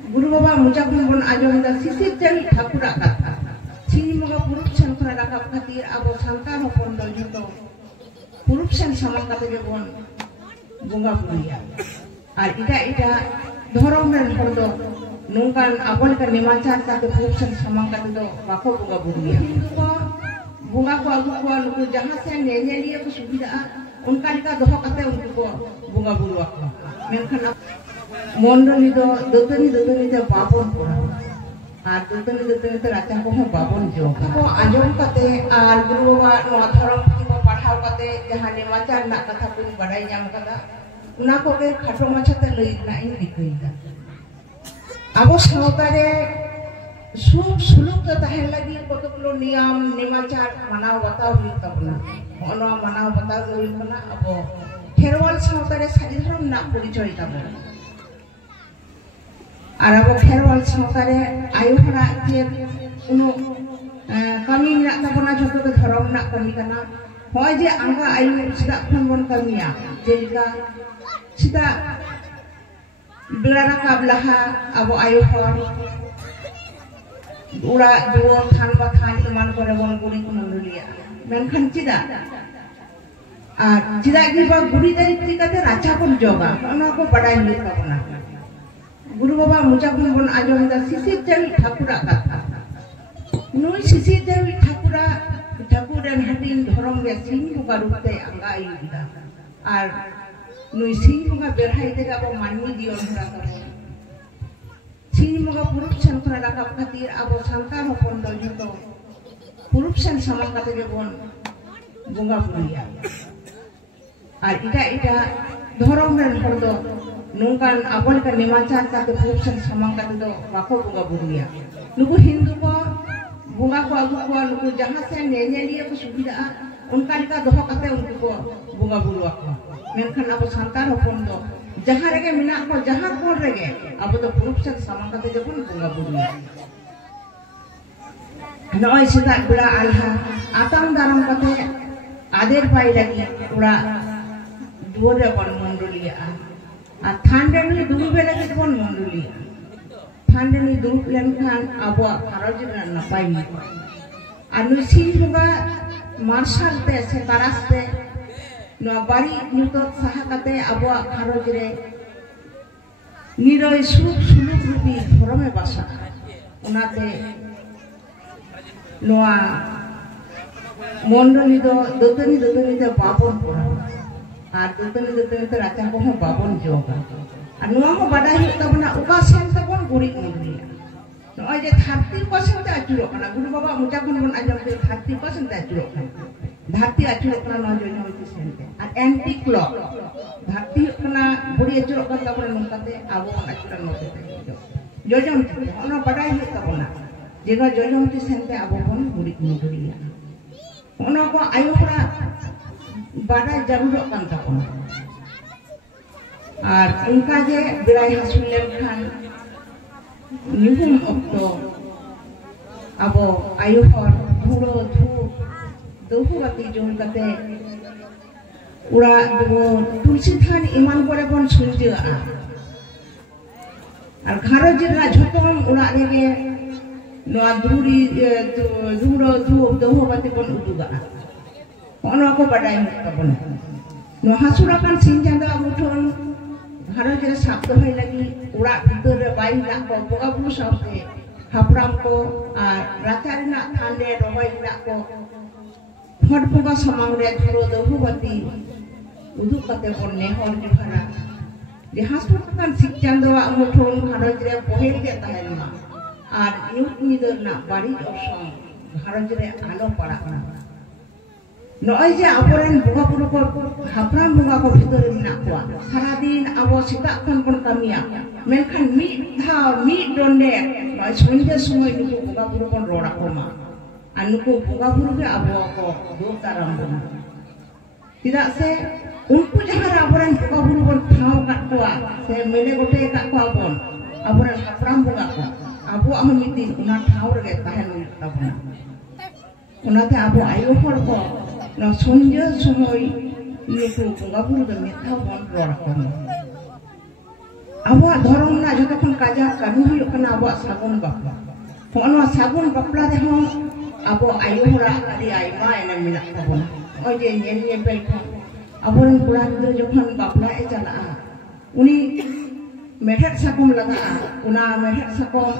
Guru Baba mujakhon bon ajom da sisir jari ঠাকুরা কথা চিনি মগা পুরুষেন খনা রাখা খাতির আবো সন্তান হপন দ যত পুরুষেন সমান কাতে বন বঙ্গা বুড়িয়া আর এটা ধরমের হর দ নঙ্কান আবলকা নিমাচার তাকে পুরুষেন সমান কাতে দ বাকো বঙ্গা বুড়িয়া বঙ্গা को আগু को नुकु जहां से नेनेलिया को सुविधा उनका लिका दोह काते उनको को बंगा बुरुआ मेनखान मंडली दो दतनी ते बाबन पड़ा আর দতনি তে রাচা को बाबन जो को आजम काते আর गुरुवा नोआ धरम को पढ़ाव काते जहां नेमाचार ना कथा को बड़ाई नाम कदा उना को के खाटो माछाते लई ना इन दिखइदा अब सावतारे सुख सुलूक तो तहन लगी कतगुलो नियम नेमाचार मानाव बताव हुई तबना ono manaw bataw huई kana abo kherwal sautare sari dharam na porichoy tabo ar abo kherwal sautare ayu hora je uno kami menak tabona joto ke dharam na kami kana hoy je anga ayu sida khon bon kamiya jelika sida belara kablaha abo ayu hor ura duo than ba than iman kore bon guri mundulia मेनखान चिदा और चिदा की बा गुड़ी दारी तिकाते राचा को जोगा ओना को बड़ाई हुई तबना गुरु बाबा मुजाखन बन आजम दा सिसिर जरी ठाकुरा कथा नुई सिसिर जरी ठाकुरन हटिन धरम गे सिंह बुका रुपते अंगा आयुदा और नुई सिंह बुका बेरहाई ते गाबो मानवी जीवन हरा तब सिंह बुका पुरुष संखना राखा खातिर आबो संतान हपन द जतो पुरुषेन समान काते बन बंगा बुड़िया और इटा धरमेर हर दो नोंकान आबलका नेमाचार ताके पुरुषेन समान काते दो बाको बंगा बुड़िया नुकु हिंदू को बंगा को आगु को नुकु जहां से नेनेलिया को सुविधा उनका लिका दोह काते उनको को बंगा बुड़ुआ को मेनखान अब संतान हपन दो जहां रेगे मिना को जहां को रेगे अब तो पुरुषेन समान काते जबन बंगा बुड़िया नय सीधा गुड़ा आल्हा आतम दारम कते आदेर पाई लगी उड़ा दुरे बन मंडलिया आ थांडे नी दुरुबे लगी बन मंडलिया थांडे नी दुरुब लेनखान आबो खारज ना पाई आ नुसी हुगा मार्शल ते से तारास्ते नो बारी नितो साहा कते आबो खारज रे निरय सुख सुलूक रूपी धर्मे बासा उनाते नोआ मंडली दो दतनी ते बाबन पड़ा और दतनी ते राचा को बाबन जोगा और नोआ को बडाई हुई तबना उका सेन तबन गुड़ी मंडलिया नोआ जे 30% ते आचुरो कना गुरु बाबा मुजाखन बन आजम ते 30% ते आचुरो कना धरती आचुरो कना न जो होती सेन ते और एंटी क्लॉक धरती कना गुड़ी आचुरो कना तबन नोकाते आबो आचुरो नोते जोजम ono बडाई हुई तबना जेगा जोजमती सेनते आबो बन गुड़ी मुदुरिया ओना को आयु हरा बाडा जरूर कान तबना और उनका जे बिराई हसुलेन खान निहुम अक्तो आबो आयु हर धुरो धु दोहु गति जोन कते उड़ा दो तुलसी थान इमान करे बन सुनजेआ और घारज रा झतम उड़ा रेगे नोआ दुरी दुरो दोहो बाते बन उदुगा ओना को बडाई तबन नो हासुरा कान सिंजांदा मुठन घारज रे साप्त होय लगी उड़ा भीतर रे बाई ना को बगा बुलु साथे हापराम को और राचारी ना थांडे रोबाई ना को फटफगा समांग रे धुरो दोहो बाती उदु कते बन नेहर जुहारा जे हासुरा कान सिंजांदा मुठन घारज रे बहेल के ताहेलमा और यूथ निदर ना बाड़ी असम घारज रे आलो पड़ा ना नय जे आबोरेन बुगा बुरु को हापराम बुगा को भीतर मिना कोआ सारा दिन आबो सीता खन बन कामिया मेनखान मी धा मी डंडे नय संजे समय नुकु बुगा बुरु बन रोड़ा कोमा आ नुकु बुगा बुरु के आबो को दो ताराम बन तिदा से उनको जहां आबोरेन बुगा बुरु बन ठाव काट कोआ से मेले गोटे का को आबोन आबोरेन हापराम बुगा को आबो हम मिति उना ठाव रे ताहेन तबना उनाते आबो आयु हर को न संजे समय नुकु बुगा बुरु के मेथा बन रोड़ा coma Awak dorong na jodoh kan kajak kami huyuk kena awak sagun bapla. Kono sagun bapla deh hong awak ayuh hura kali ayma ena minat tabun. Oh je nyen pelko. Awak pulang itu jokan bapla cala. Uni mehet sakum laga. Una mehet sakum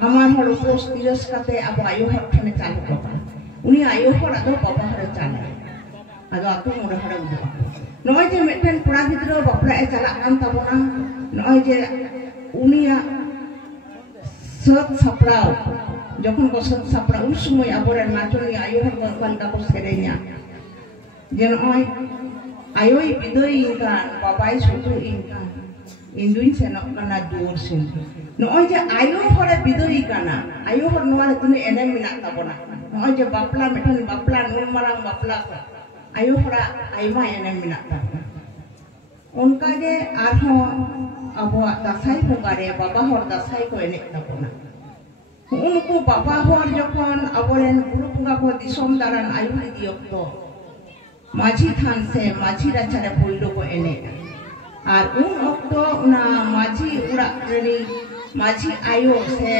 amar hor pos tiras kate awak ayuh hor kene calu bapla. Uni ayuh hor atau papa hor cala. Ado aku mudah hor udah. Noy je meten pulang itu bapla cala kan tabuna. Noy je unia set saprau jokon ko set saprau semua aboran macam ni ayo kan ka ko serenya je noy ayo bidoi kan babai sutu inkan induin senok kana dur sin noy je ayo hore bidoi kana ayo hor noar tuni enem minak tabona noy je bapla metan bapla nur marang bapla ayo hora aima enem minak tabona onka ge arho abuat dasai pungkare bapa hor dasai ko enek tabona. Unku bapa hor jokon aboren guru punga ko disom daran ayu diokto. Maji than se maji rachare puldo ko enek. Ar okto na maji urak reni maji ayo se